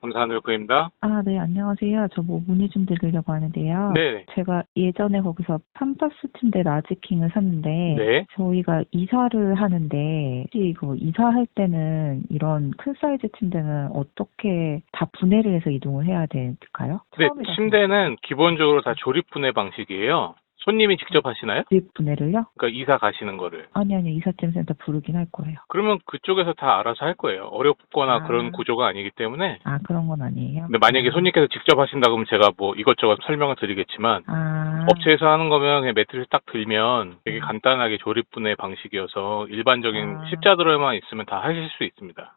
감사한울프입니다. 아, 네, 안녕하세요. 저 뭐 문의 좀 드리려고 하는데요. 네, 제가 예전에 거기서 팜파스 침대 라지킹을 샀는데, 네. 저희가 이사를 하는데, 혹시 이거 이사할 때는 이런 큰 사이즈 침대는 어떻게 다 분해를 해서 이동을 해야 될까요? 네, 처음이라서 침대는 기본적으로 다 조립분해 방식이에요. 손님이 직접 하시나요? 집 분해를요? 그러니까 이사 가시는 거를. 아니요, 이삿짐 센터 부르긴 할 거예요. 그러면 그쪽에서 다 알아서 할 거예요. 어렵거나 그런 아, 구조가 아니기 때문에. 그런 건 아니에요? 근데 만약에 손님께서 직접 하신다 그러면 제가 뭐 이것저것 설명을 드리겠지만, 아, 업체에서 하는 거면 그냥 매트리스 딱 들면 되게 네. 간단하게 조립분해 방식이어서 일반적인 아, 십자들어만 있으면 다 하실 수 있습니다.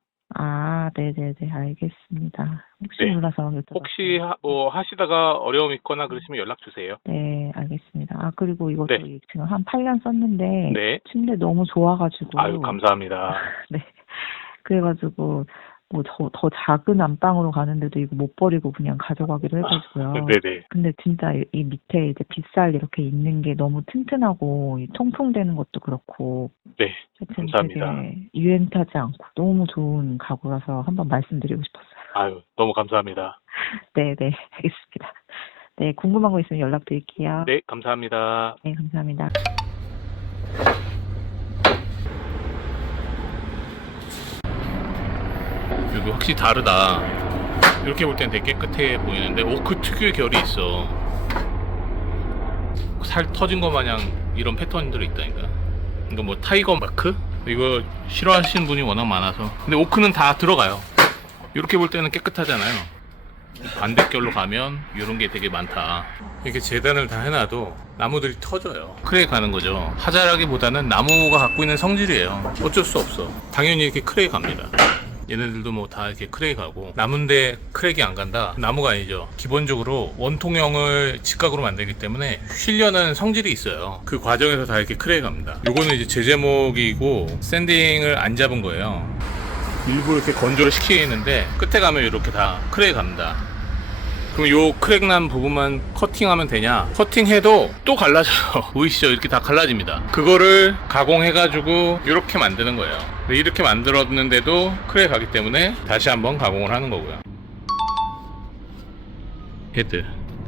네네네, 알겠습니다. 혹시 네. 몰라서 혹시 여쭤봤어요. 뭐 하시다가 어려움 있거나 그러시면 연락 주세요. 네, 알겠습니다. 그리고 이것도 네, 지금 한 8년 썼는데, 네. 침대 너무 아유, 좋아가지고, 감사합니다. 네. 그래가지고, 뭐, 더 작은 안방으로 가는데도 이거 못 버리고 그냥 가져가기로 해가지고요. 네네. 근데 진짜 이 밑에 이제 빗살 이렇게 있는 게 너무 튼튼하고, 이 통풍되는 것도 그렇고, 네, 하여튼 감사합니다. 되게 유행 타지 않고 너무 좋은 가구라서 한번 말씀드리고 싶었어요. 아유, 너무 감사합니다. 네, 네, 알겠습니다. 네, 궁금한 거 있으면 연락드릴게요. 네, 감사합니다. 네, 감사합니다. 여기 확실히 다르다. 이렇게 볼 땐 되게 깨끗해 보이는데 오크 특유의 결이 있어. 살 터진 거 마냥 이런 패턴들이 있다니까. 이거 뭐 타이거 마크? 이거 싫어하시는 분이 워낙 많아서. 근데 오크는 다 들어가요. 이렇게 볼 때는 깨끗하잖아요. 반대결로 가면 이런 게 되게 많다. 이렇게 재단을 다 해놔도 나무들이 터져요. 크랙 가는 거죠. 하자라기보다는 나무가 갖고 있는 성질이에요. 어쩔 수 없어. 당연히 이렇게 크랙 갑니다. 얘네들도 뭐 다 이렇게 크랙 가고. 나무인데 크랙이 안 간다? 나무가 아니죠. 기본적으로 원통형을 직각으로 만들기 때문에 휘려는 성질이 있어요. 그 과정에서 다 이렇게 크랙 갑니다. 요거는 이제 제제목이고 샌딩을 안 잡은 거예요. 일부러 이렇게 건조를 시키는데 끝에 가면 이렇게 다 크랙 갑니다. 그럼 요 크랙 난 부분만 커팅하면 되냐? 커팅해도 또 갈라져요. 보이시죠? 이렇게 다 갈라집니다. 그거를 가공해가지고 이렇게 만드는 거예요. 이렇게 만들었는데도 크랙 가기 때문에 다시 한번 가공을 하는 거고요. 헤드,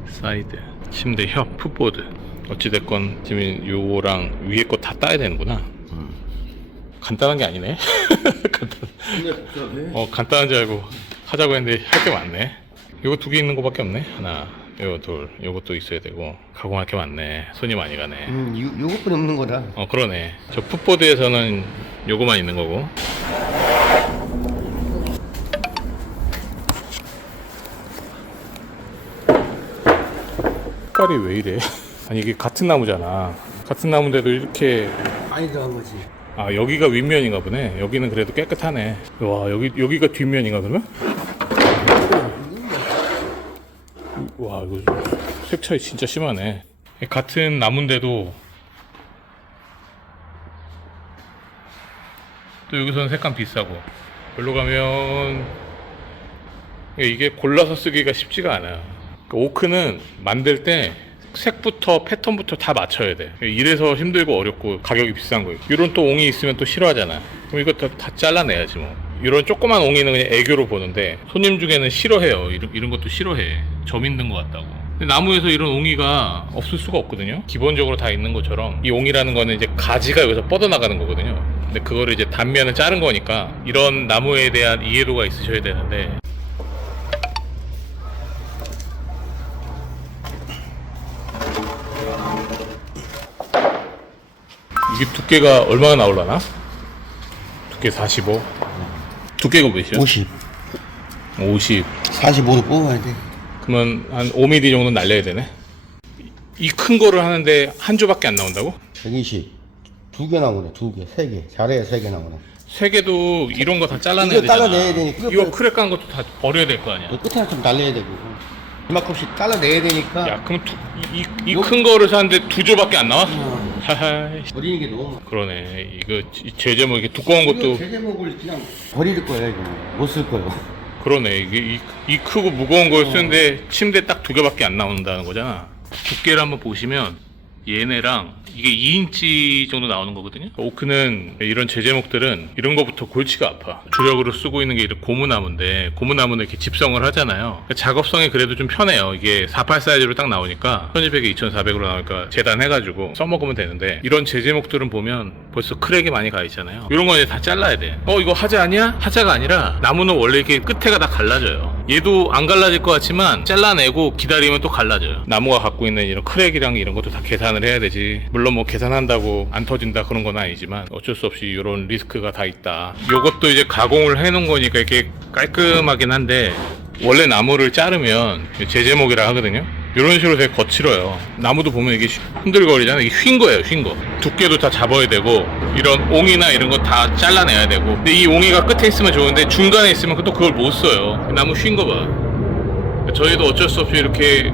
사이드, 침대 협, 풋보드. 어찌됐건 지금 요거랑 위에 거 다 따야 되는구나. 간단한 게 아니네. 간단한 줄 알고 하자고 했는데 할 게 많네. 요거 두 개 있는 거밖에 없네. 하나, 요거 둘, 요것도 있어야 되고 가공할 게 많네. 손이 많이 가네. 요것뿐 없는 거다. 그러네. 저 풋보드에서는 요거만 있는 거고. 색깔이 왜 이래? 아니 이게 같은 나무잖아. 같은 나무인데도 이렇게. 많이 들어간 거지. 여기가 윗면인가 보네. 여기는 그래도 깨끗하네. 와, 여기가 뒷면인가 그러면? 와, 이거 색 차이 진짜 심하네. 같은 나무인데도 또 여기서는 색감 비싸고. 여기로 가면 이게 골라서 쓰기가 쉽지가 않아요. 오크는 만들 때 색부터 패턴부터 다 맞춰야 돼. 이래서 힘들고 어렵고 가격이 비싼 거예요. 이런 또 옹이 있으면 또 싫어하잖아. 그럼 이거 다 잘라내야지 뭐. 이런 조그만 옹이는 그냥 애교로 보는데 손님 중에는 싫어해요. 이런 것도 싫어해. 점 있는 것 같다고. 근데 나무에서 이런 옹이가 없을 수가 없거든요. 기본적으로 다 있는 것처럼 이 옹이라는 거는 이제 가지가 여기서 뻗어나가는 거거든요. 근데 그거를 이제 단면을 자른 거니까 이런 나무에 대한 이해도가 있으셔야 되는데. 이게 두께가 얼마나 나올라나? 두께 45. 두께가 몇이요? 50. 50. 45도 뽑아야 돼. 그러면 한 5mm 정도 날려야 되네. 이 큰 거를 하는데 한 조밖에 안 나온다고? 120. 2개 나오네, 2개. 3개. 잘해야 3개 나오네. 세 개도 이런 거 다 잘라내야 이거 되잖아. 잘라내야 되니까. 이거 크랙 간 것도 다 버려야 될 거 아니야. 끝에 좀 날려야 되고. 이만큼씩 잘라내야 되니까. 야, 그럼 이 큰 거를 사는데 두 조밖에 안 나와? 어, 하하이. 버리는 게 너무. 그러네. 이거 제재 뭐 이렇게 두꺼운 것도. 제제목을 그냥 버릴 거야, 이거. 못 쓸 거예요. 그러네. 이게 이 크고 무거운 걸 쓰는데 침대 딱 두 개밖에 안 나온다는 거잖아. 두께를 한번 보시면 얘네랑 이게 2인치 정도 나오는 거거든요. 오크는 이런 제제목들은 이런 거부터 골치가 아파. 주력으로 쓰고 있는 게 이렇게 고무나무인데 고무나무는 이렇게 집성을 하잖아요. 그러니까 작업성이 그래도 좀 편해요. 이게 48 사이즈로 딱 나오니까 1200에 2400으로 나오니까 재단해가지고 써먹으면 되는데 이런 제제목들은 보면 벌써 크랙이 많이 가 있잖아요. 이런 거 이제 다 잘라야 돼. 이거 하자 아니야? 하자가 아니라 나무는 원래 이렇게 끝에가 다 갈라져요. 얘도 안 갈라질 것 같지만 잘라내고 기다리면 또 갈라져요. 나무가 갖고 있는 이런 크랙이랑 이런 것도 다 계산을 해야 되지. 물론 뭐 계산한다고 안 터진다 그런 건 아니지만 어쩔 수 없이 이런 리스크가 다 있다. 요것도 이제 가공을 해 놓은 거니까 이렇게 깔끔하긴 한데 원래 나무를 자르면 제제목이라 하거든요. 이런 식으로 되게 거칠어요. 나무도 보면 이게 흔들거리잖아요. 이게 휜 거예요, 휜 거. 두께도 다 잡아야 되고, 이런 옹이나 이런 거 다 잘라내야 되고. 근데 이 옹이가 끝에 있으면 좋은데 중간에 있으면 또 그걸 못 써요. 나무 휜 거 봐. 저희도 어쩔 수 없이 이렇게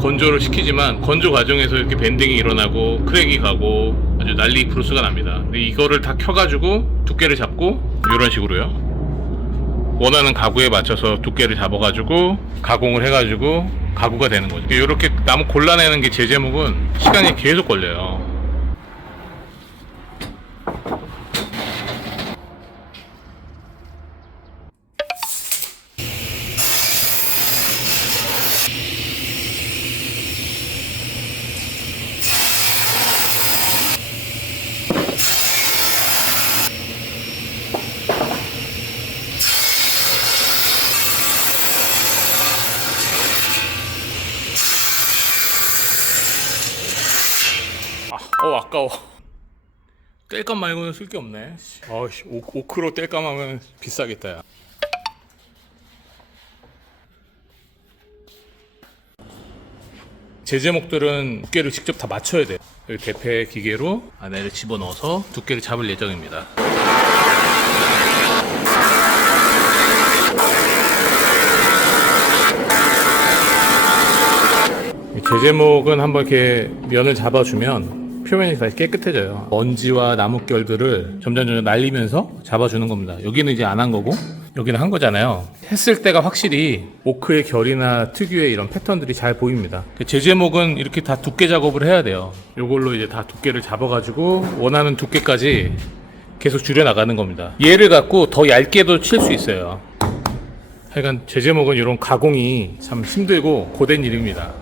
건조를 시키지만 건조 과정에서 이렇게 밴딩이 일어나고 크랙이 가고 아주 난리 브루스가 납니다. 근데 이거를 다 켜가지고 두께를 잡고 이런 식으로요. 원하는 가구에 맞춰서 두께를 잡아가지고 가공을 해가지고 가구가 되는 거죠. 이렇게 나무 골라내는 게 제제목은 시간이 계속 걸려요. 아까워. 뗄감 말고는 쓸 게 없네. 오크로 뗄감 하면 비싸겠다 야. 제제목들은 두께를 직접 다 맞춰야 돼요. 여기 대패 기계로 안에를 집어넣어서 두께를 잡을 예정입니다. 제제목은 한번 이렇게 면을 잡아주면 표면이 다시 깨끗해져요. 먼지와 나뭇결들을 점점 날리면서 잡아주는 겁니다. 여기는 이제 안 한 거고 여기는 한 거잖아요. 했을 때가 확실히 오크의 결이나 특유의 이런 패턴들이 잘 보입니다. 제제목은 이렇게 다 두께 작업을 해야 돼요. 이걸로 이제 다 두께를 잡아가지고 원하는 두께까지 계속 줄여 나가는 겁니다. 얘를 갖고 더 얇게도 칠 수 있어요. 하여간 제제목은 이런 가공이 참 힘들고 고된 일입니다.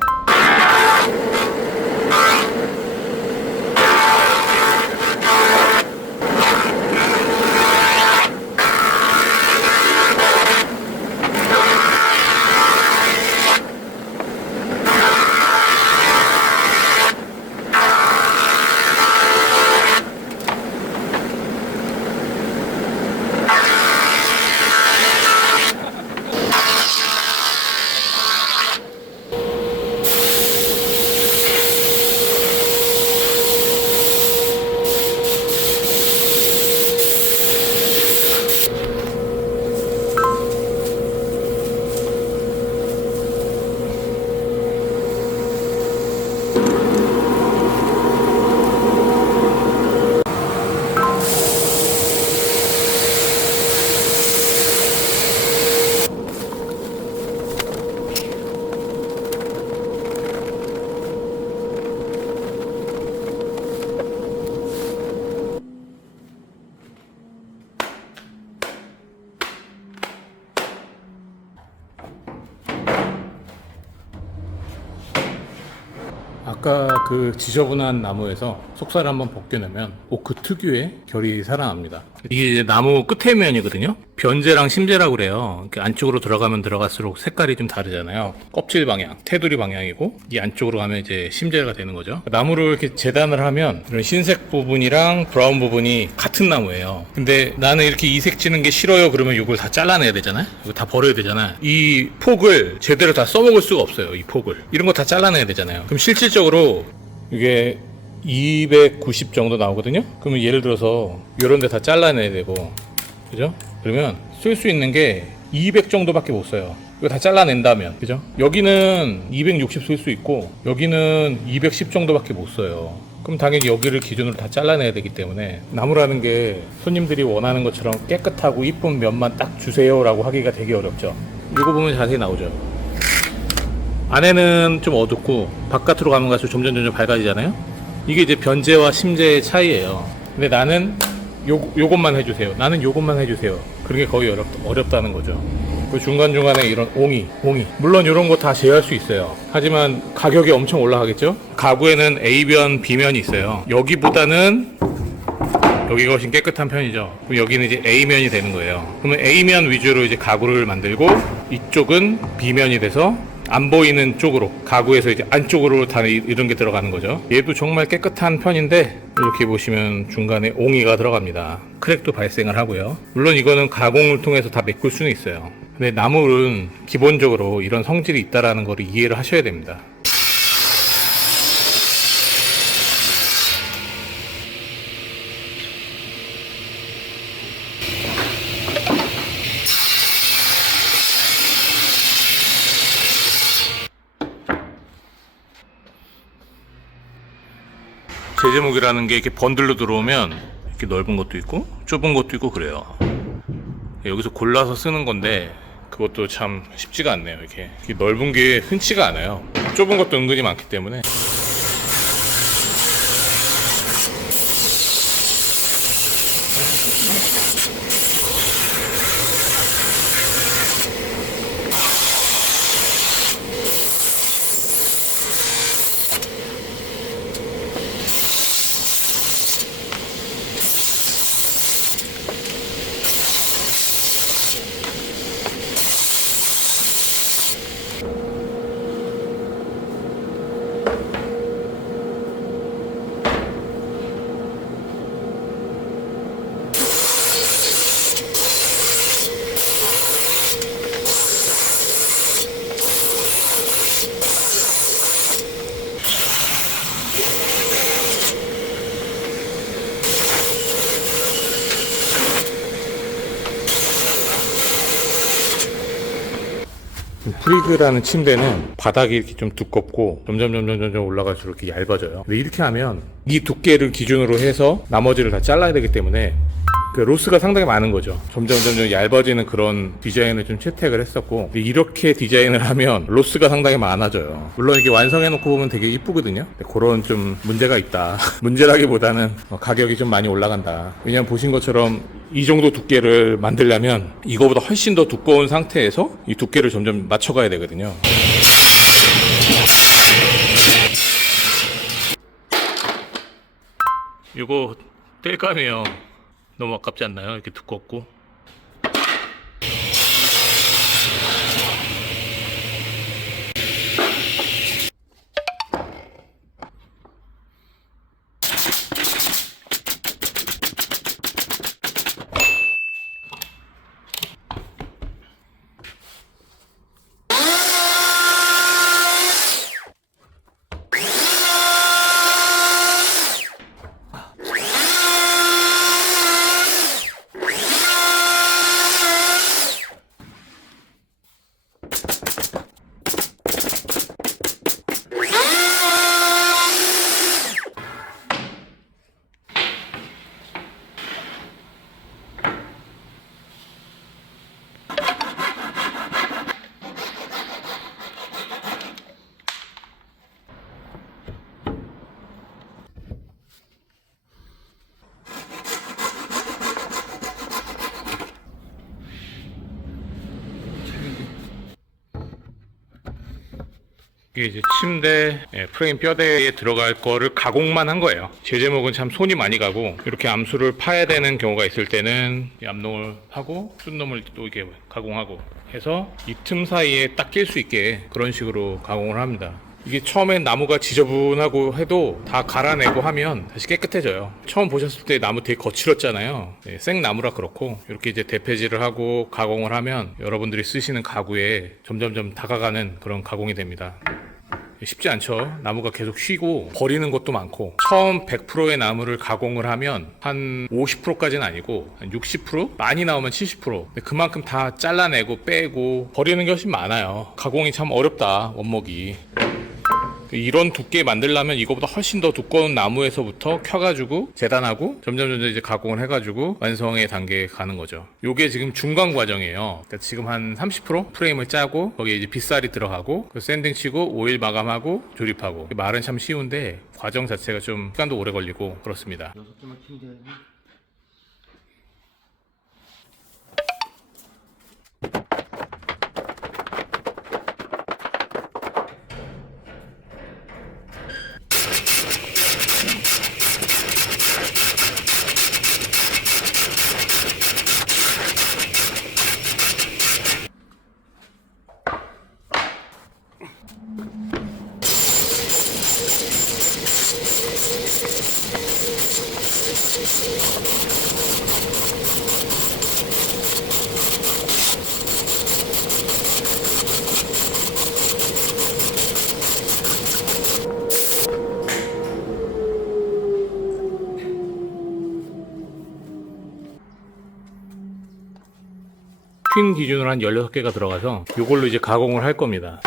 아까 그 지저분한 나무에서 속살을 한번 벗겨내면 오크 특유의 결이 살아납니다. 이게 이제 나무 끝에면이거든요. 변재랑 심재라고 그래요. 이렇게 안쪽으로 들어가면 들어갈수록 색깔이 좀 다르잖아요. 껍질 방향, 테두리 방향이고 이 안쪽으로 가면 이제 심재가 되는 거죠. 나무를 이렇게 재단을 하면 이런 흰색 부분이랑 브라운 부분이 같은 나무예요. 근데 나는 이렇게 이색 지는 게 싫어요. 그러면 이걸 다 잘라내야 되잖아요. 이거 다 버려야 되잖아요. 이 폭을 제대로 다 써먹을 수가 없어요. 이 폭을. 이런 거 다 잘라내야 되잖아요. 그럼 실질적으로 이게 290 정도 나오거든요. 그러면 예를 들어서 이런 데 다 잘라내야 되고, 그죠? 그러면 쓸 수 있는 게 200 정도밖에 못 써요. 이거 다 잘라낸다면, 그죠? 여기는 260 쓸 수 있고 여기는 210 정도밖에 못 써요. 그럼 당연히 여기를 기준으로 다 잘라내야 되기 때문에 나무라는 게 손님들이 원하는 것처럼 깨끗하고 이쁜 면만 딱 주세요 라고 하기가 되게 어렵죠. 이거 보면 자세히 나오죠. 안에는 좀 어둡고 바깥으로 가면 갈수록 점점 밝아지잖아요. 이게 이제 변제와 심제의 차이예요. 근데 나는 요것만 해주세요. 나는 요것만 해주세요. 그런 게 거의 어렵다는 거죠. 그 중간중간에 이런 옹이 물론 이런 거 다 제어할 수 있어요. 하지만 가격이 엄청 올라가겠죠. 가구에는 A면 B면이 있어요. 여기보다는 여기가 훨씬 깨끗한 편이죠. 그럼 여기는 이제 A면이 되는 거예요. 그러면 A면 위주로 이제 가구를 만들고 이쪽은 B면이 돼서 안 보이는 쪽으로 가구에서 이제 안쪽으로 다 이런 게 들어가는 거죠. 얘도 정말 깨끗한 편인데 이렇게 보시면 중간에 옹이가 들어갑니다. 크랙도 발생을 하고요. 물론 이거는 가공을 통해서 다 메꿀 수는 있어요. 근데 나물은 기본적으로 이런 성질이 있다라는 걸 이해를 하셔야 됩니다. 제제목이라는 게 이렇게 번들로 들어오면 이렇게 넓은 것도 있고 좁은 것도 있고 그래요. 여기서 골라서 쓰는 건데 그것도 참 쉽지가 않네요. 이렇게 넓은 게 흔치가 않아요. 좁은 것도 은근히 많기 때문에. 프리그라는 침대는 바닥이 이렇게 좀 두껍고 점점 올라갈수록 이렇게 얇아져요. 근데 이렇게 하면 이 두께를 기준으로 해서 나머지를 다 잘라야 되기 때문에 그 로스가 상당히 많은 거죠. 점점 얇아지는 그런 디자인을 좀 채택을 했었고, 이렇게 디자인을 하면 로스가 상당히 많아져요. 물론 이게 완성해 놓고 보면 되게 이쁘거든요. 그런 좀 문제가 있다. 문제라기보다는 가격이 좀 많이 올라간다. 왜냐면 보신 것처럼 이 정도 두께를 만들려면 이거보다 훨씬 더 두꺼운 상태에서 이 두께를 점점 맞춰가야 되거든요. 이거 뗄감이에요. 너무 아깝지 않나요? 이렇게 두껍고. 이게 이제 침대 프레임 뼈대에 들어갈 거를 가공만 한 거예요. 제제목은 참 손이 많이 가고, 이렇게 암수를 파야 되는 경우가 있을 때는 이 암놈을 하고 순놈을 또 이렇게 가공하고 해서 이 틈 사이에 딱 낄 수 있게 그런 식으로 가공을 합니다. 이게 처음엔 나무가 지저분하고 해도 다 갈아내고 하면 다시 깨끗해져요. 처음 보셨을 때 나무 되게 거칠었잖아요. 생나무라 그렇고, 이렇게 이제 대패질을 하고 가공을 하면 여러분들이 쓰시는 가구에 점점점 다가가는 그런 가공이 됩니다. 쉽지 않죠. 나무가 계속 휘고 버리는 것도 많고, 처음 100%의 나무를 가공을 하면 한 50%까지는 아니고 한 60%? 많이 나오면 70%. 근데 그만큼 다 잘라내고 빼고 버리는 게 훨씬 많아요. 가공이 참 어렵다, 원목이. 이런 두께 만들려면 이거보다 훨씬 더 두꺼운 나무에서부터 켜가지고 재단하고 점점 이제 가공을 해가지고 완성의 단계에 가는 거죠. 요게 지금 중간 과정이에요. 그러니까 지금 한 30% 프레임을 짜고 거기에 이제 빗살이 들어가고 그 샌딩 치고 오일 마감하고 조립하고 말은 참 쉬운데 과정 자체가 좀 시간도 오래 걸리고 그렇습니다. 6개만 키면 되겠네. 퀸 기준으로 한 16개가 들어가서 이걸로 이제 가공을 할 겁니다.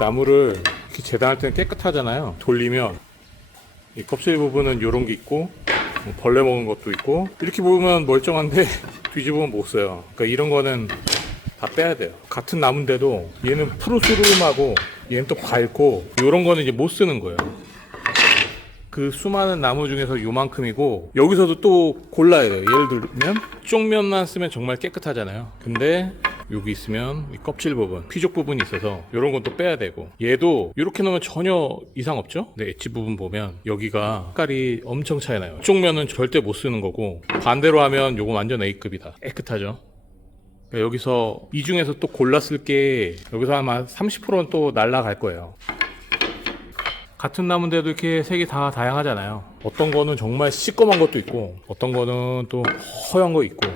나무를 이렇게 재단할 때는 깨끗하잖아요. 돌리면 이 껍질 부분은 이런 게 있고 뭐 벌레 먹은 것도 있고 이렇게 보면 멀쩡한데 뒤집으면 못 써요. 그러니까 이런 거는 다 빼야 돼요. 같은 나무인데도 얘는 푸르스름하고 얘는 또 밝고 이런 거는 이제 못 쓰는 거예요. 그 수많은 나무 중에서 요만큼이고 여기서도 또 골라야 돼요. 예를 들면 쪽면만 쓰면 정말 깨끗하잖아요. 근데 여기 있으면 이 껍질 부분, 피족 부분이 있어서 이런 건 또 빼야 되고 얘도 이렇게 놓으면 전혀 이상 없죠? 근데 엣지 부분 보면 여기가 색깔이 엄청 차이 나요. 쪽면은 절대 못 쓰는 거고 반대로 하면 요거 완전 A급이다. 깨끗하죠? 그러니까 여기서 이 중에서 또 골랐을 게 여기서 아마 30%는 또 날라갈 거예요. 같은 나무인데도 이렇게 색이 다 다양하잖아요. 어떤 거는 정말 시꺼먼 것도 있고 어떤 거는 또 허연 거 있고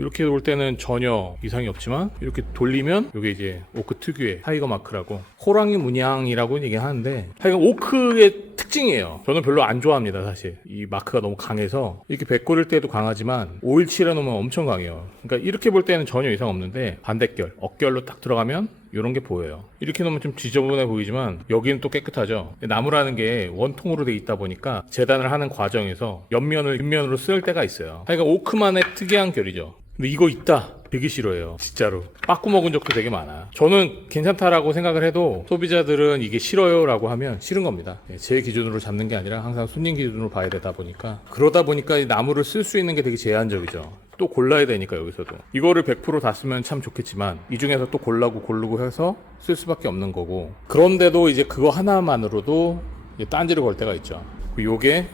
이렇게 볼 때는 전혀 이상이 없지만 이렇게 돌리면 이게 이제 오크 특유의 타이거 마크라고 호랑이 문양이라고 얘기하는데 하여간 오크의 특징이에요. 저는 별로 안 좋아합니다. 사실 이 마크가 너무 강해서 이렇게 배 끓일 때도 강하지만 오일 칠해 놓으면 엄청 강해요. 그러니까 이렇게 볼 때는 전혀 이상 없는데 반대결, 억결로 딱 들어가면 이런 게 보여요. 이렇게 놓으면 좀 지저분해 보이지만 여기는 또 깨끗하죠. 나무라는 게 원통으로 돼 있다 보니까 재단을 하는 과정에서 옆면을 윗면으로 쓸 때가 있어요. 하여간 오크만의 특이한 결이죠. 근데 이거 있다 되게 싫어해요. 진짜로 빠꾸 먹은 적도 되게 많아. 저는 괜찮다라고 생각을 해도 소비자들은 이게 싫어요 라고 하면 싫은 겁니다. 제 기준으로 잡는 게 아니라 항상 손님 기준으로 봐야 되다 보니까 그러다 보니까 이 나무를 쓸 수 있는 게 되게 제한적이죠. 또 골라야 되니까 여기서도 이거를 100% 다 쓰면 참 좋겠지만 이 중에서 또 고르고 해서 쓸 수밖에 없는 거고 그런데도 이제 그거 하나만으로도 딴지를 걸 때가 있죠. 요게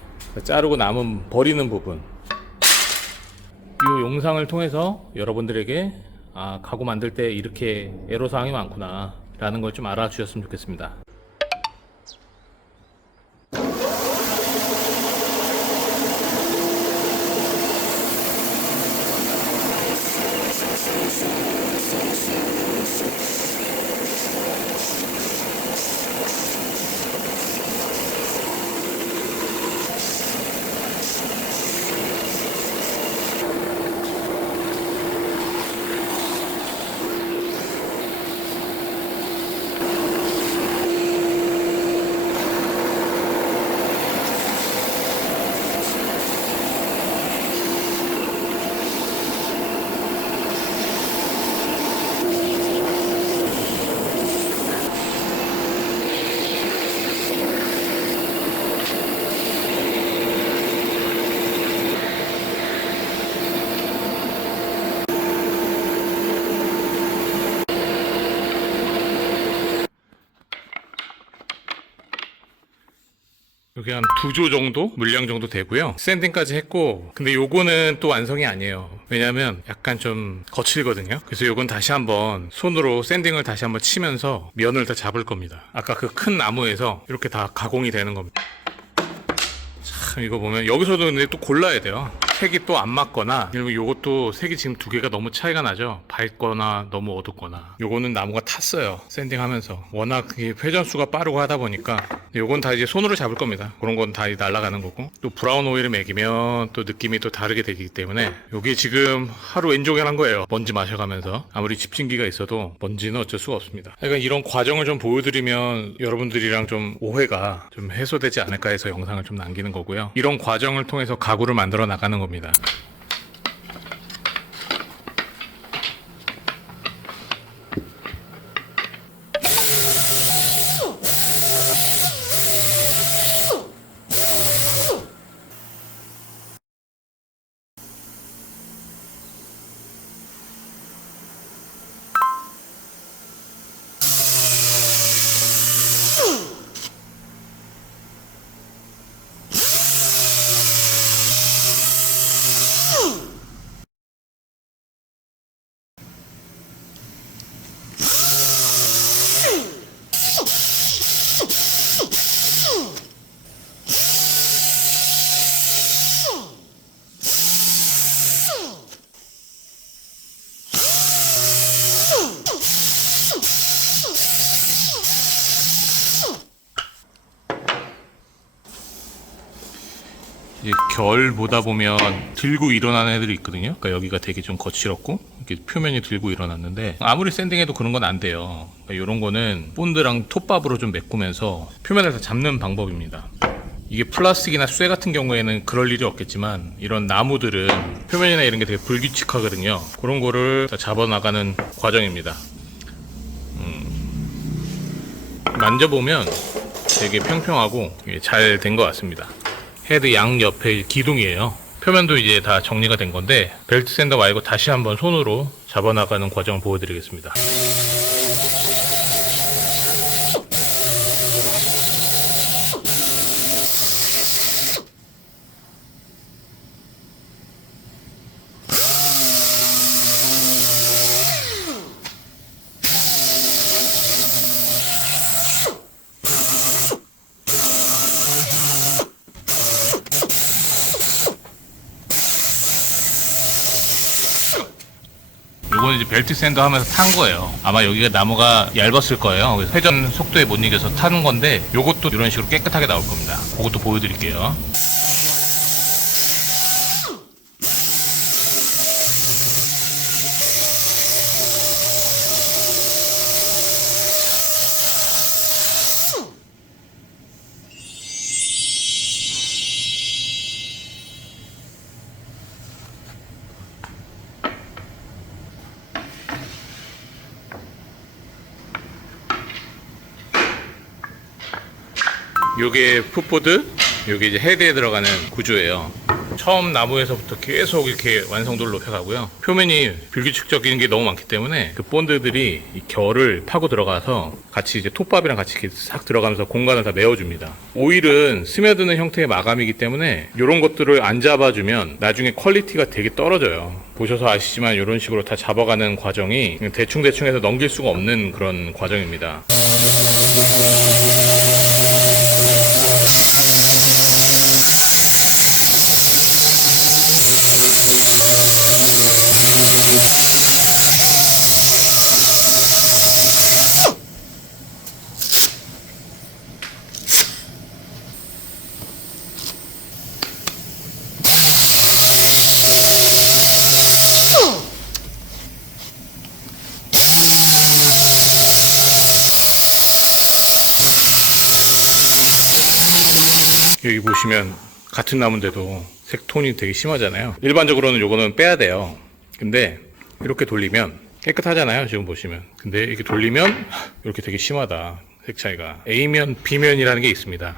자르고 남은 버리는 부분 이 영상을 통해서 여러분들에게 가구 만들 때 이렇게 애로사항이 많구나 라는 걸 좀 알아주셨으면 좋겠습니다. 여기 한 2조 정도 물량 정도 되고요. 샌딩까지 했고, 근데 요거는 또 완성이 아니에요. 왜냐면 약간 좀 거칠거든요. 그래서 요건 다시 한번 손으로 샌딩을 다시 한번 치면서 면을 다 잡을 겁니다. 아까 그 큰 나무에서 이렇게 다 가공이 되는 겁니다. 참, 이거 보면 여기서도 근데 또 골라야 돼요. 색이 또 안 맞거나, 그리고 요것도 색이 지금 두 개가 너무 차이가 나죠. 밝거나 너무 어둡거나. 요거는 나무가 탔어요, 샌딩하면서. 워낙 이 회전수가 빠르고 하다 보니까. 요건 다 이제 손으로 잡을 겁니다. 그런 건 다 날아가는 거고. 또 브라운 오일을 먹이면 또 느낌이 또 다르게 되기 때문에 요게 지금 하루 왼종일 한 거예요. 먼지 마셔가면서. 아무리 집진기가 있어도 먼지는 어쩔 수가 없습니다. 그러니까 이런 과정을 좀 보여드리면 여러분들이랑 좀 오해가 좀 해소되지 않을까 해서 영상을 좀 남기는 거고요. 이런 과정을 통해서 가구를 만들어 나가는 겁니다. 이제 결 보다 보면 들고 일어나는 애들이 있거든요. 그러니까 여기가 되게 좀 거칠었고 이렇게 표면이 들고 일어났는데 아무리 샌딩해도 그런 건 안 돼요. 그러니까 이런 거는 본드랑 톱밥으로 좀 메꾸면서 표면을 다 잡는 방법입니다. 이게 플라스틱이나 쇠 같은 경우에는 그럴 일이 없겠지만 이런 나무들은 표면이나 이런 게 되게 불규칙하거든요. 그런 거를 다 잡아나가는 과정입니다. 만져보면 되게 평평하고 잘 된 것 같습니다. 헤드 양 옆에 기둥이에요. 표면도 이제 다 정리가 된 건데 벨트 샌더 말고 다시 한번 손으로 잡아나가는 과정을 보여드리겠습니다. 요거는 이제 벨트 샌더 하면서 탄 거예요. 아마 여기가 나무가 얇았을 거예요. 그래서 회전 속도에 못 이겨서 타는 건데 요것도 이런 식으로 깨끗하게 나올 겁니다. 그것도 보여드릴게요. 요게 풋보드, 요게 이제 헤드에 들어가는 구조예요. 처음 나무에서부터 계속 이렇게 완성도를 높여가고요. 표면이 불규칙적인 게 너무 많기 때문에 그 본드들이 이 결을 파고 들어가서 같이 이제 톱밥이랑 같이 이렇게 싹 들어가면서 공간을 다 메워줍니다. 오일은 스며드는 형태의 마감이기 때문에 이런 것들을 안 잡아주면 나중에 퀄리티가 되게 떨어져요. 보셔서 아시지만 이런 식으로 다 잡아가는 과정이 대충대충 해서 넘길 수가 없는 그런 과정입니다. 여기 보시면 같은 나무인데도 색톤이 되게 심하잖아요. 일반적으로는 요거는 빼야 돼요. 근데 이렇게 돌리면 깨끗하잖아요. 지금 보시면. 근데 이렇게 돌리면 이렇게 되게 심하다. 색 차이가. A면 B면이라는 게 있습니다.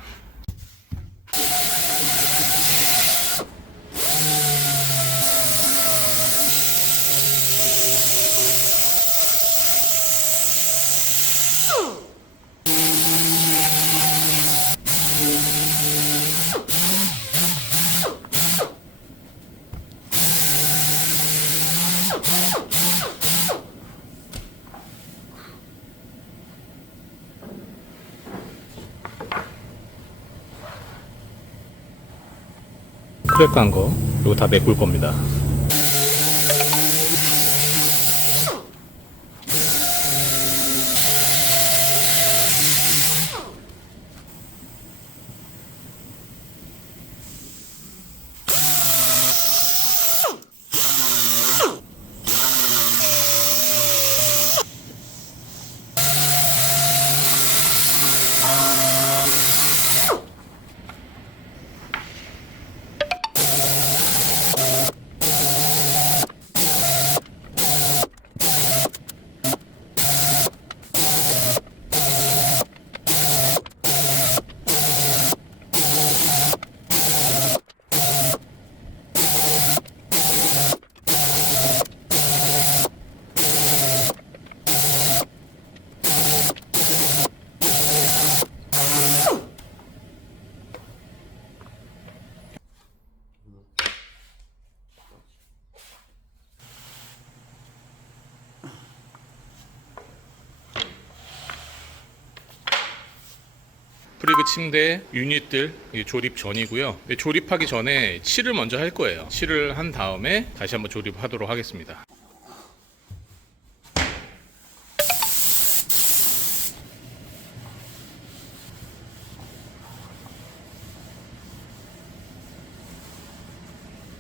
크랙한 거 이거 다 메꿀 겁니다. 프리그 침대 유닛들 조립 전이고요. 조립하기 전에 칠을 먼저 할 거예요. 칠을 한 다음에 다시 한번 조립하도록 하겠습니다.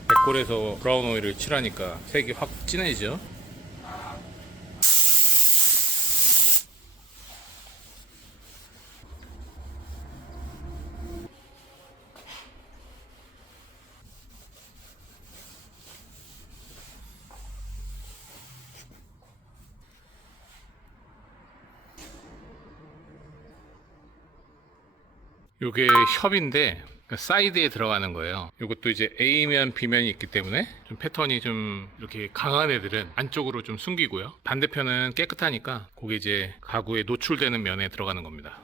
백골에서 브라운 오일을 칠하니까 색이 확 진해지죠. 요게 협인데 사이드에 들어가는 거예요. 이것도 이제 A면 B면이 있기 때문에 좀 패턴이 좀 이렇게 강한 애들은 안쪽으로 좀 숨기고요. 반대편은 깨끗하니까 그게 이제 가구에 노출되는 면에 들어가는 겁니다.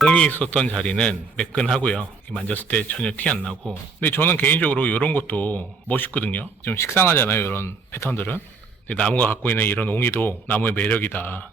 옹이 있었던 자리는 매끈하고요. 만졌을 때 전혀 티 안 나고. 근데 저는 개인적으로 이런 것도 멋있거든요. 좀 식상하잖아요, 이런 패턴들은. 근데 나무가 갖고 있는 이런 옹이도 나무의 매력이다.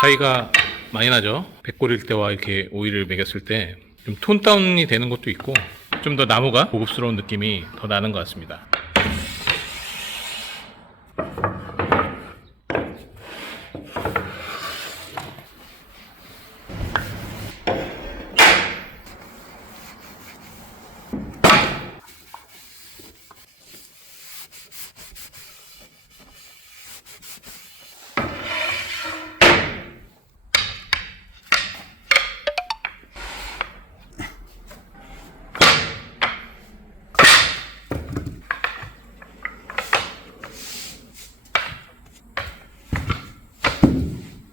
차이가 많이 나죠. 백골일 때와 이렇게 오일을 매겼을 때 좀 톤 다운이 되는 것도 있고 좀 더 나무가 고급스러운 느낌이 더 나는 것 같습니다.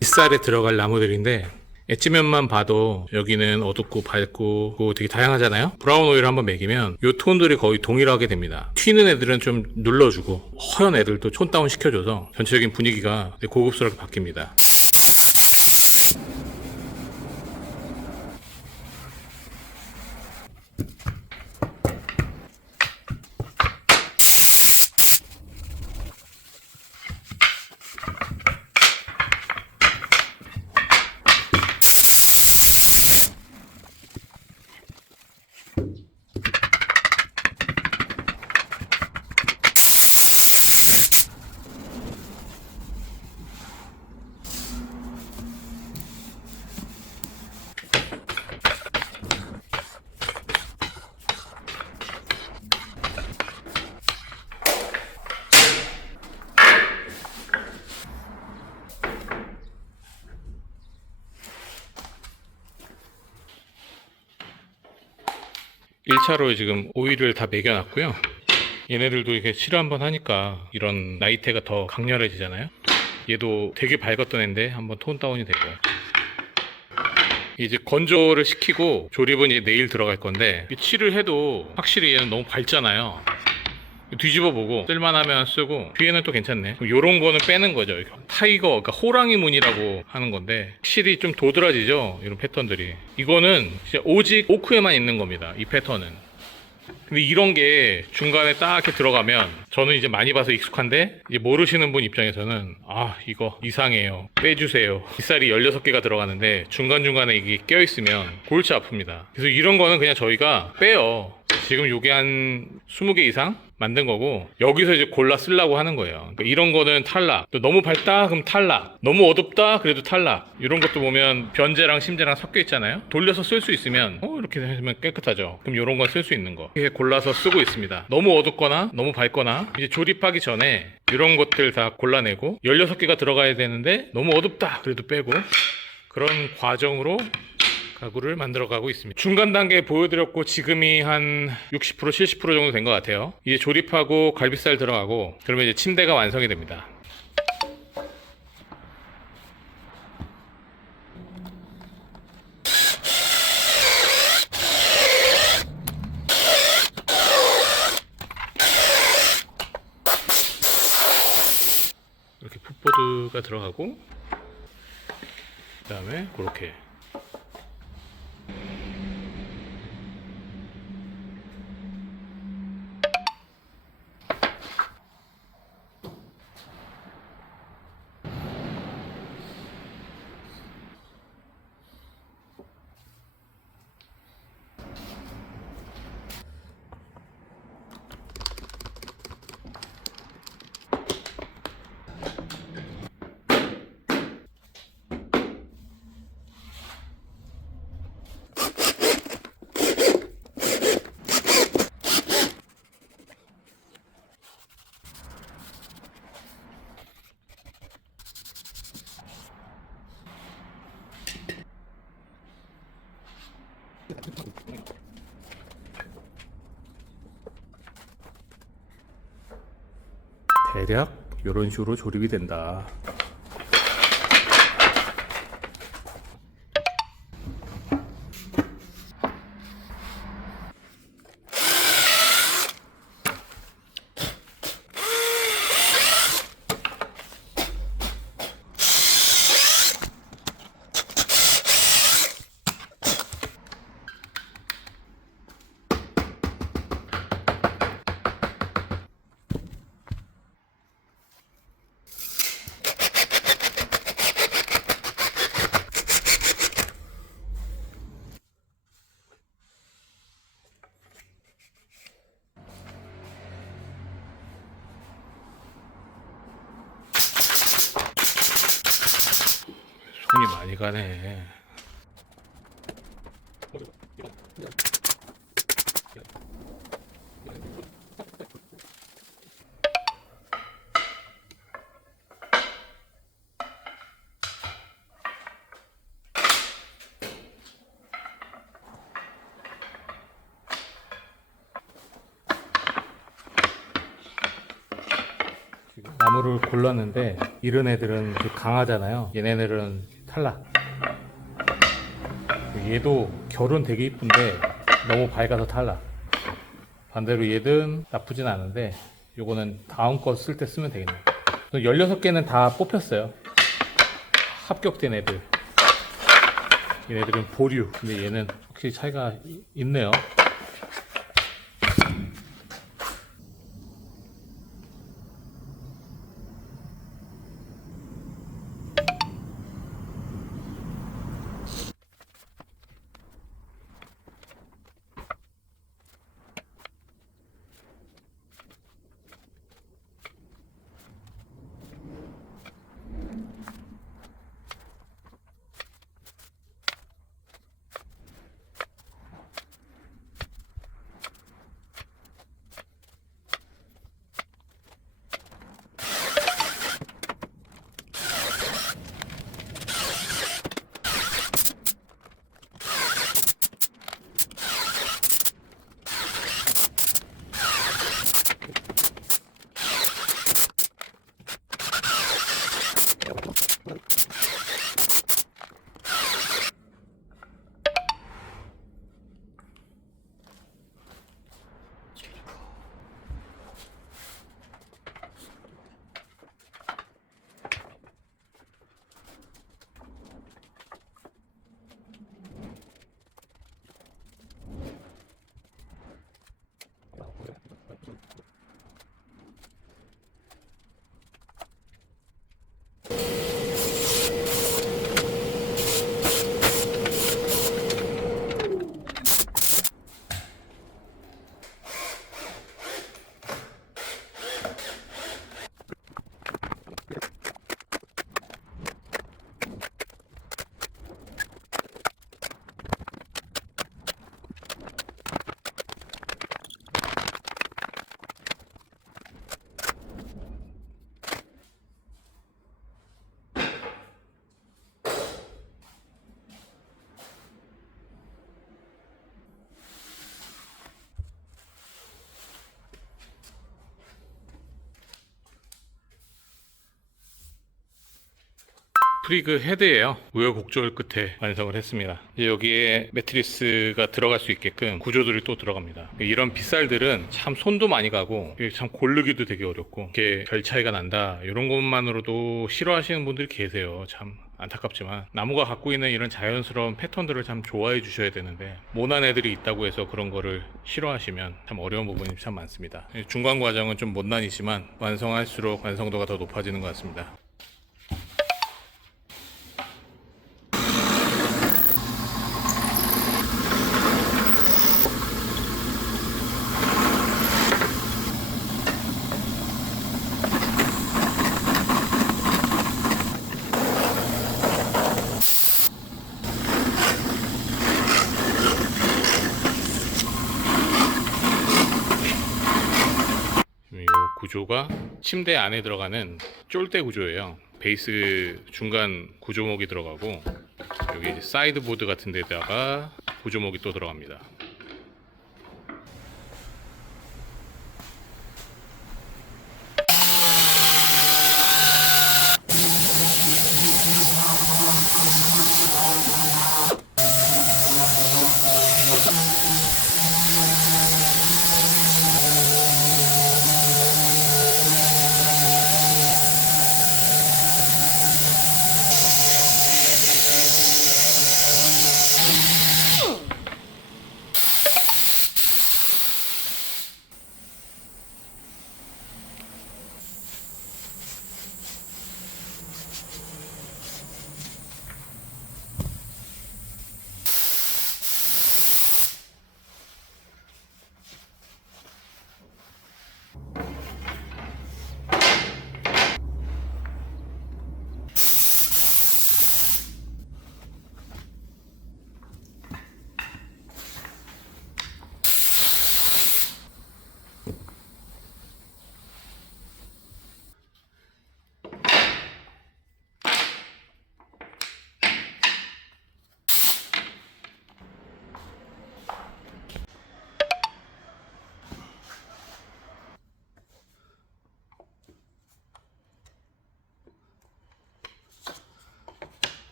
빗살에 들어갈 나무들인데 엣지면만 봐도 여기는 어둡고 밝고 되게 다양하잖아요. 브라운 오일 한번 매기면 이 톤들이 거의 동일하게 됩니다. 튀는 애들은 좀 눌러주고 허연 애들도 톤 다운 시켜줘서 전체적인 분위기가 되게 고급스럽게 바뀝니다. 1차로 지금 오일을 다 매겨놨고요. 얘네들도 이렇게 칠을 한번 하니까 이런 나이테가 더 강렬해지잖아요. 얘도 되게 밝았던 애인데 한번 톤 다운이 되고, 이제 건조를 시키고 조립은 이제 내일 들어갈 건데, 이 칠을 해도 확실히 얘는 너무 밝잖아요. 뒤집어 보고 쓸만하면 쓰고, 뒤에는 또 괜찮네. 요런 거는 빼는 거죠. 타이거, 그러니까 호랑이 무늬라고 하는 건데 확실히 좀 도드라지죠, 이런 패턴들이. 이거는 진짜 오직 오크에만 있는 겁니다, 이 패턴은. 근데 이런 게 중간에 딱 이렇게 들어가면, 저는 이제 많이 봐서 익숙한데 이제 모르시는 분 입장에서는 아, 이거 이상해요, 빼주세요. 빗살이 16개가 들어가는데 중간중간에 이게 껴있으면 골치 아픕니다. 그래서 이런 거는 그냥 저희가 빼요. 지금 요게 한 20개 이상 만든 거고, 여기서 이제 골라 쓰려고 하는 거예요. 그러니까 이런 거는 탈락. 또 너무 밝다? 그럼 탈락. 너무 어둡다? 그래도 탈락. 이런 것도 보면 변제랑 심제랑 섞여 있잖아요. 돌려서 쓸 수 있으면 이렇게 하면 깨끗하죠. 그럼 이런 건 쓸 수 있는 거 이렇게 골라서 쓰고 있습니다. 너무 어둡거나 너무 밝거나 이제 조립하기 전에 이런 것들 다 골라내고, 16개가 들어가야 되는데 너무 어둡다 그래도 빼고, 그런 과정으로 가구를 만들어가고 있습니다. 중간 단계 보여드렸고, 지금이 한 60% 70% 정도 된 것 같아요. 이제 조립하고 갈비살 들어가고 그러면 이제 침대가 완성이 됩니다. 이렇게 풋보드가 들어가고, 그 다음에 그렇게 대략 이런 식으로 조립이 된다. 손이 많이 가네. 나무를 골랐는데 이런 애들은 좀 강하잖아요. 얘네들은 탈락. 얘도 결은 되게 이쁜데 너무 밝아서 탈락. 반대로 얘는 나쁘진 않은데 요거는 다음 거 쓸 때 쓰면 되겠네요. 16개는 다 뽑혔어요. 합격된 애들. 얘네들은 보류. 근데 얘는 확실히 차이가 있네요. 프리그 헤드예요. 우여곡절 끝에 완성을 했습니다. 이제 여기에 매트리스가 들어갈 수 있게끔 구조들이 또 들어갑니다. 이런 빗살들은 참 손도 많이 가고 이게 참 고르기도 되게 어렵고 이게 별 차이가 난다 이런 것만으로도 싫어하시는 분들이 계세요. 참 안타깝지만 나무가 갖고 있는 이런 자연스러운 패턴들을 참 좋아해 주셔야 되는데 모난 애들이 있다고 해서 그런 거를 싫어하시면 참 어려운 부분이 참 많습니다. 중간 과정은 좀 못난이지만 완성할수록 완성도가 더 높아지는 것 같습니다. 이 구조가 침대 안에 들어가는 쫄대 구조예요. 베이스 중간 구조목이 들어가고 여기 이제 사이드 보드 같은 데다가 구조목이 또 들어갑니다.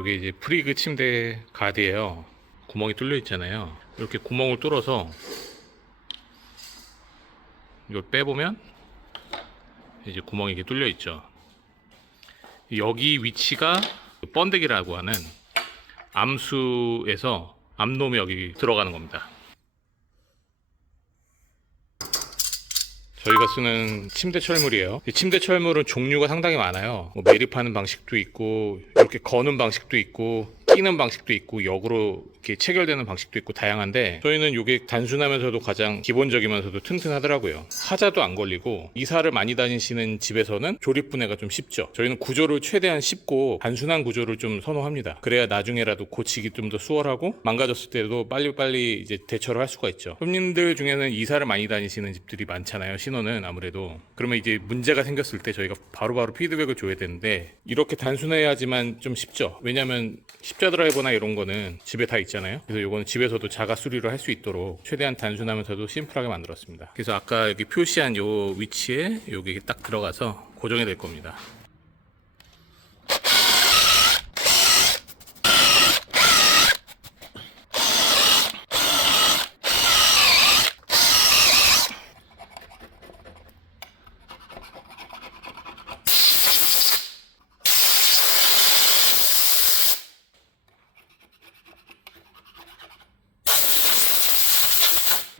이게 이제 프리그 침대 가드예요. 구멍이 뚫려 있잖아요. 이렇게 구멍을 뚫어서 이걸 빼보면 이제 구멍이 이렇게 뚫려 있죠. 여기 위치가 번데기라고 하는 암수에서 암놈이 여기 들어가는 겁니다. 저희가 쓰는 침대 철물이에요. 이 침대 철물은 종류가 상당히 많아요. 뭐 매립하는 방식도 있고, 이렇게 거는 방식도 있고, 끼는 방식도 있고, 역으로 이렇게 체결되는 방식도 있고 다양한데, 저희는 이게 단순하면서도 가장 기본적이면서도 튼튼하더라고요. 하자도 안 걸리고, 이사를 많이 다니시는 집에서는 조립 분해가 좀 쉽죠. 저희는 구조를 최대한 쉽고 단순한 구조를 좀 선호합니다. 그래야 나중에라도 고치기 좀 더 수월하고, 망가졌을 때도 빨리빨리 이제 대처를 할 수가 있죠. 손님들 중에는 이사를 많이 다니시는 집들이 많잖아요. 신혼은 아무래도. 그러면 이제 문제가 생겼을 때 저희가 바로바로 피드백을 줘야 되는데, 이렇게 단순해야지만 좀 쉽죠. 왜냐면 십자 드라이버나 이런 거는 집에 다 있잖아요. 그래서 이거는 집에서도 자가 수리를 할 수 있도록 최대한 단순하면서도 심플하게 만들었습니다. 그래서 아까 여기 표시한 요 위치에 여기 딱 들어가서 고정이 될 겁니다.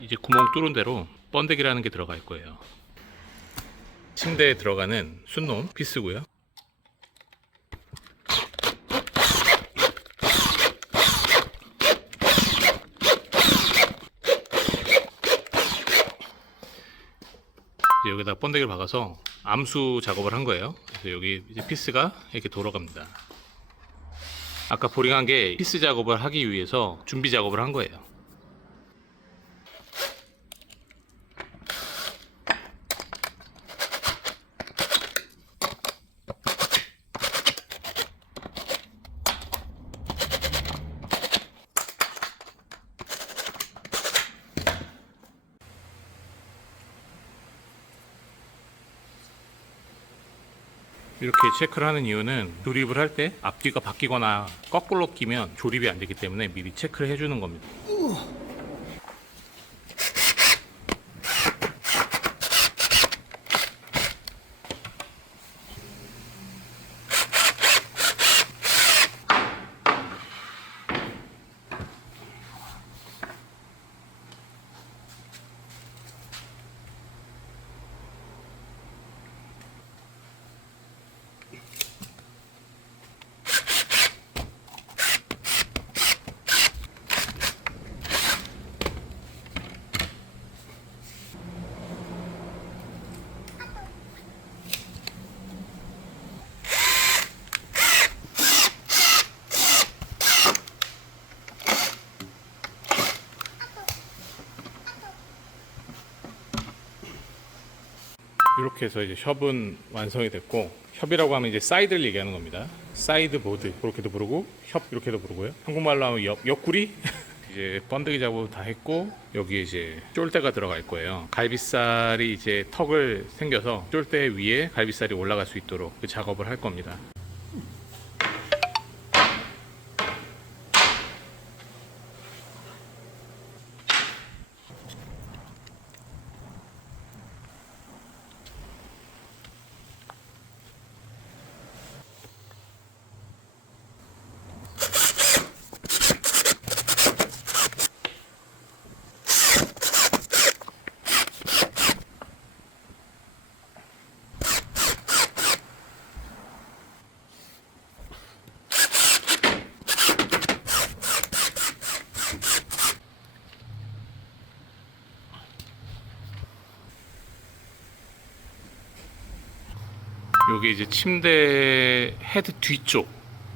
이제 구멍 뚫은 대로 번데기라는 게 들어갈 거예요. 침대에 들어가는 순놈 피스고요. 여기다 번데기를 박아서 암수 작업을 한 거예요. 그래서 여기 이제 피스가 이렇게 돌아갑니다. 아까 보링한 게 피스 작업을 하기 위해서 준비 작업을 한 거예요. 이렇게 체크를 하는 이유는 조립을 할 때 앞뒤가 바뀌거나 거꾸로 끼면 조립이 안 되기 때문에 미리 체크를 해주는 겁니다. 이렇게 해서 이제 협은 완성이 됐고, 협이라고 하면 이제 사이드를 얘기하는 겁니다. 사이드 보드 그렇게도 부르고 협 이렇게도 부르고요. 한국말로 하면 옆구리. 이제 번데기 작업 다 했고, 여기 이제 쫄대가 들어갈 거예요. 갈비살이 이제 턱을 생겨서 쫄대 위에 갈비살이 올라갈 수 있도록 그 작업을 할 겁니다. 요게 이제 침대 헤드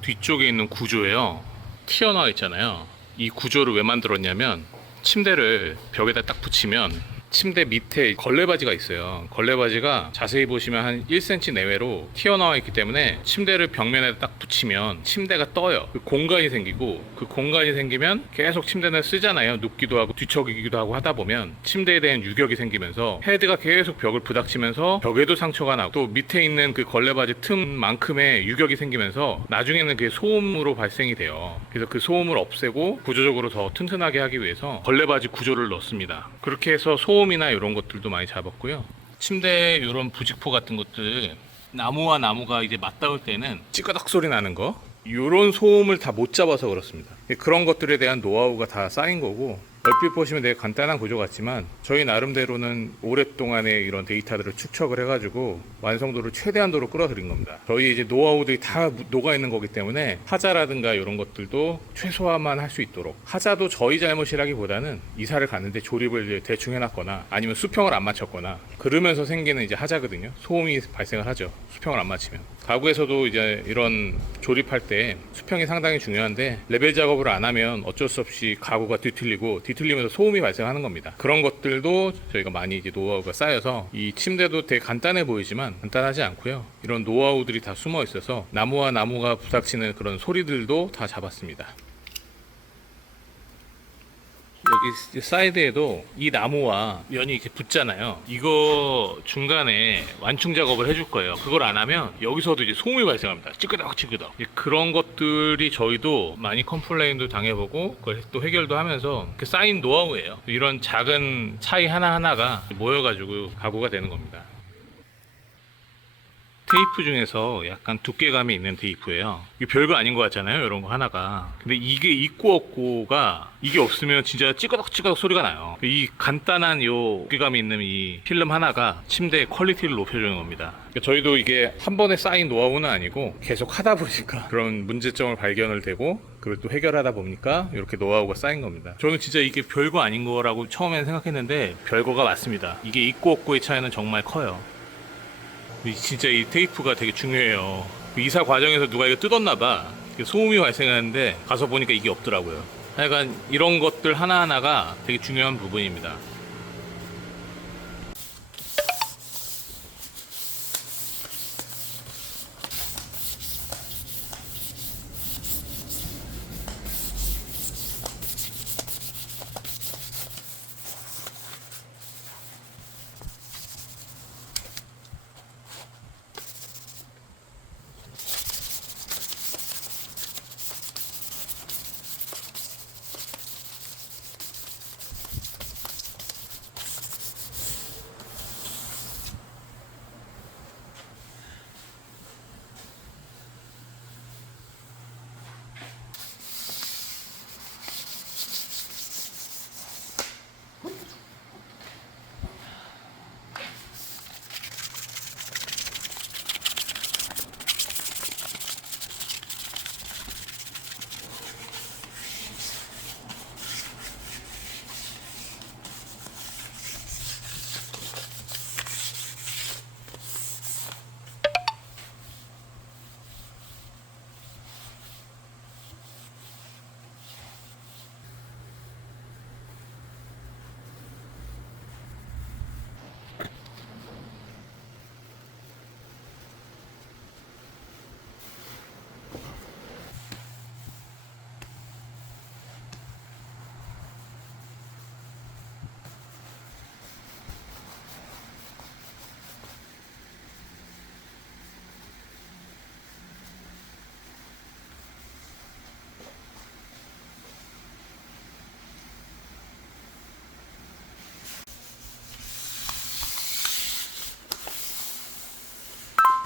뒤쪽에 있는 구조예요. 튀어나와 있잖아요. 이 구조를 왜 만들었냐면, 침대를 벽에다 딱 붙이면 침대 밑에 걸레바지가 있어요. 걸레바지가 자세히 보시면 한 1cm 내외로 튀어나와 있기 때문에 침대를 벽면에 딱 붙이면 침대가 떠요. 그 공간이 생기고, 그 공간이 생기면 계속 침대는 쓰잖아요. 눕기도 하고 뒤척이기도 하고 하다 보면 침대에 대한 유격이 생기면서 헤드가 계속 벽을 부닥치면서 벽에도 상처가 나고, 또 밑에 있는 그 걸레바지 틈만큼의 유격이 생기면서 나중에는 그게 소음으로 발생이 돼요. 그래서 그 소음을 없애고 구조적으로 더 튼튼하게 하기 위해서 걸레바지 구조를 넣습니다. 그렇게 해서 소음이나 이런 것들도 많이 잡았고요. 침대에 이런 부직포 같은 것들, 나무와 나무가 이제 맞닿을 때는 찌그덕 소리 나는 거, 이런 소음을 다 못 잡아서 그렇습니다. 그런 것들에 대한 노하우가 다 쌓인 거고, 얼핏 보시면 되게 간단한 구조 같지만 저희 나름대로는 오랫동안의 이런 데이터들을 축적을 해가지고 완성도를 최대한도로 끌어들인 겁니다. 저희 이제 노하우들이 다 녹아 있는 거기 때문에 하자라든가 이런 것들도 최소화만 할 수 있도록, 하자도 저희 잘못이라기보다는 이사를 갔는데 조립을 이제 대충 해놨거나 아니면 수평을 안 맞췄거나 그러면서 생기는 이제 하자거든요. 소음이 발생을 하죠. 수평을 안 맞추면. 가구에서도 이제 이런 조립할 때 수평이 상당히 중요한데, 레벨 작업을 안 하면 어쩔 수 없이 가구가 뒤틀리면서 소음이 발생하는 겁니다. 그런 것들도 저희가 많이 이제 노하우가 쌓여서, 이 침대도 되게 간단해 보이지만 간단하지 않고요. 이런 노하우들이 다 숨어 있어서 나무와 나무가 부닥치는 그런 소리들도 다 잡았습니다. 여기 사이드에도 이 나무와 면이 이렇게 붙잖아요. 이거 중간에 완충 작업을 해줄 거예요. 그걸 안 하면 여기서도 이제 소음이 발생합니다. 찌끄덕 그런 것들이 저희도 많이 컴플레인도 당해보고 그걸 또 해결도 하면서 그 쌓인 노하우예요. 이런 작은 차이 하나하나가 모여가지고 가구가 되는 겁니다. 테이프 중에서 약간 두께감이 있는 테이프예요. 이게 별거 아닌 것 같잖아요, 이런 거 하나가. 근데 이게 있고 없고가, 이게 없으면 진짜 찌그덕 소리가 나요. 이 간단한 요 두께감이 있는 이 필름 하나가 침대의 퀄리티를 높여주는 겁니다. 그러니까 저희도 이게 한 번에 쌓인 노하우는 아니고 계속 하다 보니까 그런 문제점을 발견을 되고, 그걸 또 해결하다 보니까 이렇게 노하우가 쌓인 겁니다. 저는 진짜 이게 별거 아닌 거라고 처음엔 생각했는데 별거가 맞습니다. 이게 있고 없고의 차이는 정말 커요. 진짜 이 테이프가 되게 중요해요. 이사 과정에서 누가 이거 뜯었나봐. 소음이 발생하는데 가서 보니까 이게 없더라고요. 하여간 이런 것들 하나하나가 되게 중요한 부분입니다.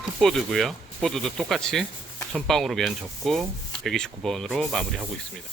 풋보드고요. 풋보드도 똑같이 선빵으로 면 접고 129번으로 마무리하고 있습니다.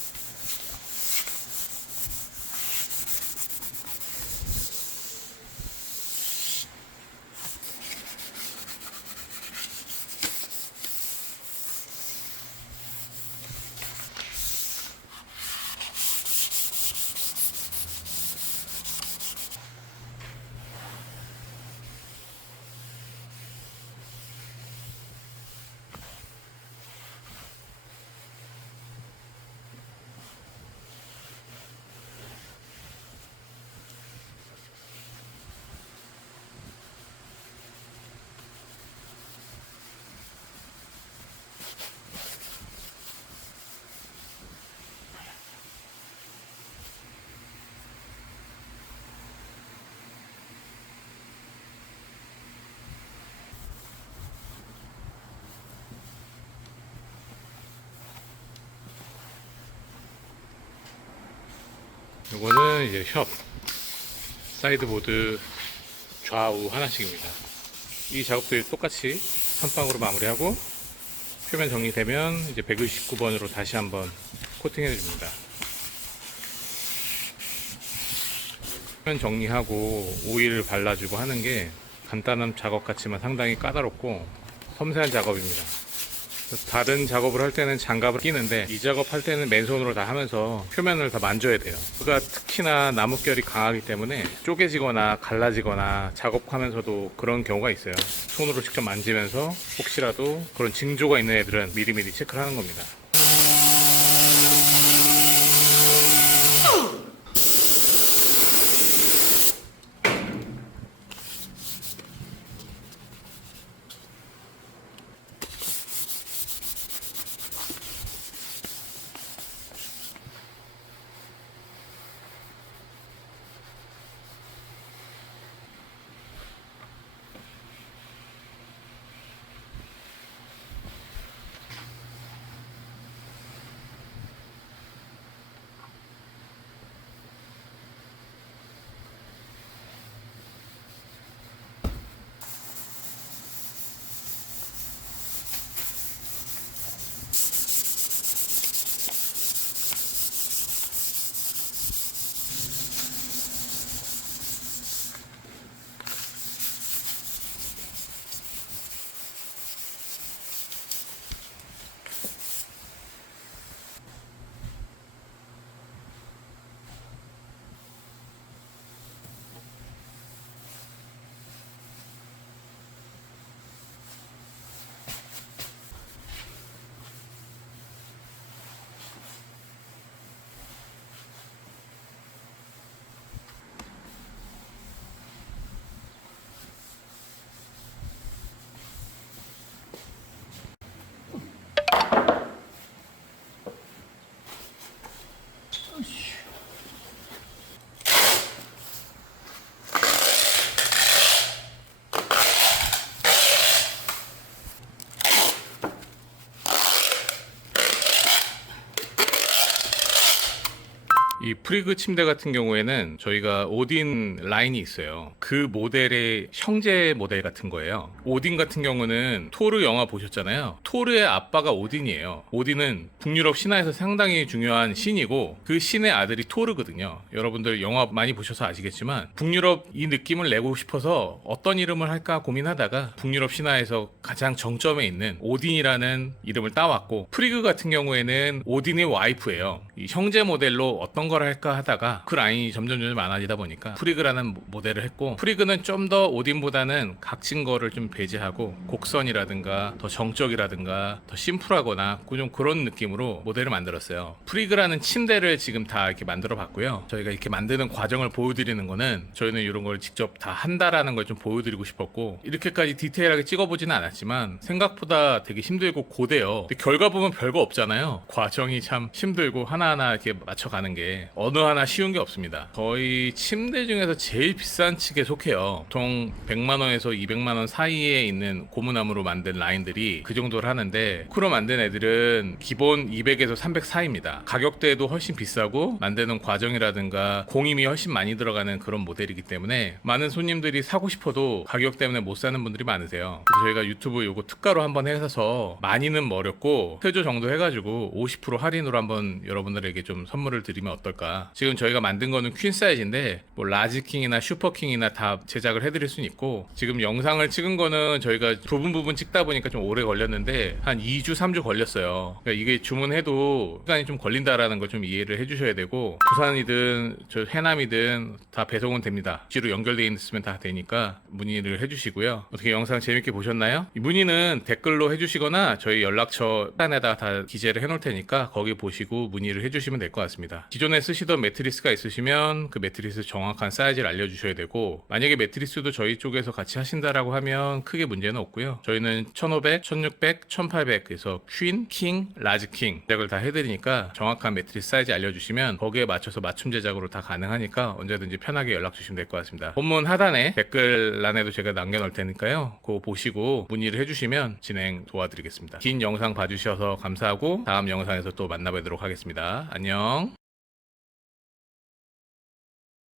요거는 이제 협 사이드보드 좌우 하나씩입니다. 이 작업들 똑같이 선빵으로 마무리하고 표면 정리되면 이제 129번으로 다시 한번 코팅해 줍니다. 표면 정리하고 오일을 발라주고 하는 게 간단한 작업 같지만 상당히 까다롭고 섬세한 작업입니다. 다른 작업을 할 때는 장갑을 끼는데 이 작업할 때는 맨손으로 다 하면서 표면을 다 만져야 돼요. 그가 특히나 나뭇결이 강하기 때문에 쪼개지거나 갈라지거나 작업하면서도 그런 경우가 있어요. 손으로 직접 만지면서 혹시라도 그런 징조가 있는 애들은 미리미리 체크를 하는 겁니다. 이 프리그 침대 같은 경우에는 저희가 오딘 라인이 있어요. 그 모델의 형제 모델 같은 거예요. 오딘 같은 경우는 토르 영화 보셨잖아요. 토르의 아빠가 오딘이에요. 오딘은 북유럽 신화에서 상당히 중요한 신이고 그 신의 아들이 토르거든요. 여러분들 영화 많이 보셔서 아시겠지만 북유럽 이 느낌을 내고 싶어서 어떤 이름을 할까 고민하다가 북유럽 신화에서 가장 정점에 있는 오딘이라는 이름을 따왔고, 프리그 같은 경우에는 오딘의 와이프예요. 이 형제 모델로 어떤 걸 할까 하다가 그 라인이 점점 많아지다 보니까 프리그라는 모델을 했고, 프리그는 좀 더 오딘보다는 각진 거를 좀 배제하고 곡선이라든가 더 정적이라든가 더 심플하거나 좀 그런 느낌으로 모델을 만들었어요. 프리그라는 침대를 지금 다 이렇게 만들어 봤고요. 저희가 이렇게 만드는 과정을 보여드리는 거는 저희는 이런 걸 직접 다 한다라는 걸 좀 보여드리고 싶었고, 이렇게까지 디테일하게 찍어보지는 않았지만 생각보다 되게 힘들고 고돼요. 근데 결과 보면 별거 없잖아요. 과정이 참 힘들고 하나하나 이렇게 맞춰가는 게 어느 하나 쉬운 게 없습니다. 저희 침대 중에서 제일 비싼 측에 속해요. 보통 100만원에서 200만원 사이에 있는 고무나무로 만든 라인들이 그 정도를 하는데, 크로 만든 애들은 기본 200에서 300 사이입니다. 가격대도 훨씬 비싸고 만드는 과정이라든가 공임이 훨씬 많이 들어가는 그런 모델이기 때문에 많은 손님들이 사고 싶어도 가격 때문에 못 사는 분들이 많으세요. 그래서 저희가 유튜브 요거 특가로 한번 해서, 많이는 어렵고 세조 정도 해가지고 50% 할인으로 한번 여러분들에게 좀 선물을 드리면 어떨까. 지금 저희가 만든 거는 퀸 사이즈인데 뭐 라지킹이나 슈퍼킹이나 다 제작을 해드릴 수는 있고, 지금 영상을 찍은 거는 저희가 부분 찍다 보니까 좀 오래 걸렸는데 한 2주 3주 걸렸어요. 그러니까 이게 주문해도 시간이 좀 걸린다라는 걸 좀 이해를 해주셔야 되고, 부산이든 저 해남이든 다 배송은 됩니다. 지로 연결되어 있으면 다 되니까 문의를 해주시고요. 어떻게 영상 재밌게 보셨나요? 이 문의는 댓글로 해주시거나 저희 연락처 안에다 다 기재를 해놓을 테니까 거기 보시고 문의를 해주시면 될 것 같습니다. 기존에 쓰시던 매트리스가 있으시면 그 매트리스 정확한 사이즈를 알려주셔야 되고, 만약에 매트리스도 저희 쪽에서 같이 하신다라고 하면 크게 문제는 없고요. 저희는 1500, 1600, 1800 그래서 퀸, 킹, 라지킹 제작을 다 해드리니까 정확한 매트리스 사이즈 알려주시면 거기에 맞춰서 맞춤 제작으로 다 가능하니까 언제든지 편하게 연락 주시면 될 것 같습니다. 본문 하단에 댓글란에도 제가 남겨놓을 테니까요. 그거 보시고 문의를 해주시면 진행 도와드리겠습니다. 긴 영상 봐주셔서 감사하고 다음 영상에서 또 만나뵙도록 하겠습니다. 안녕.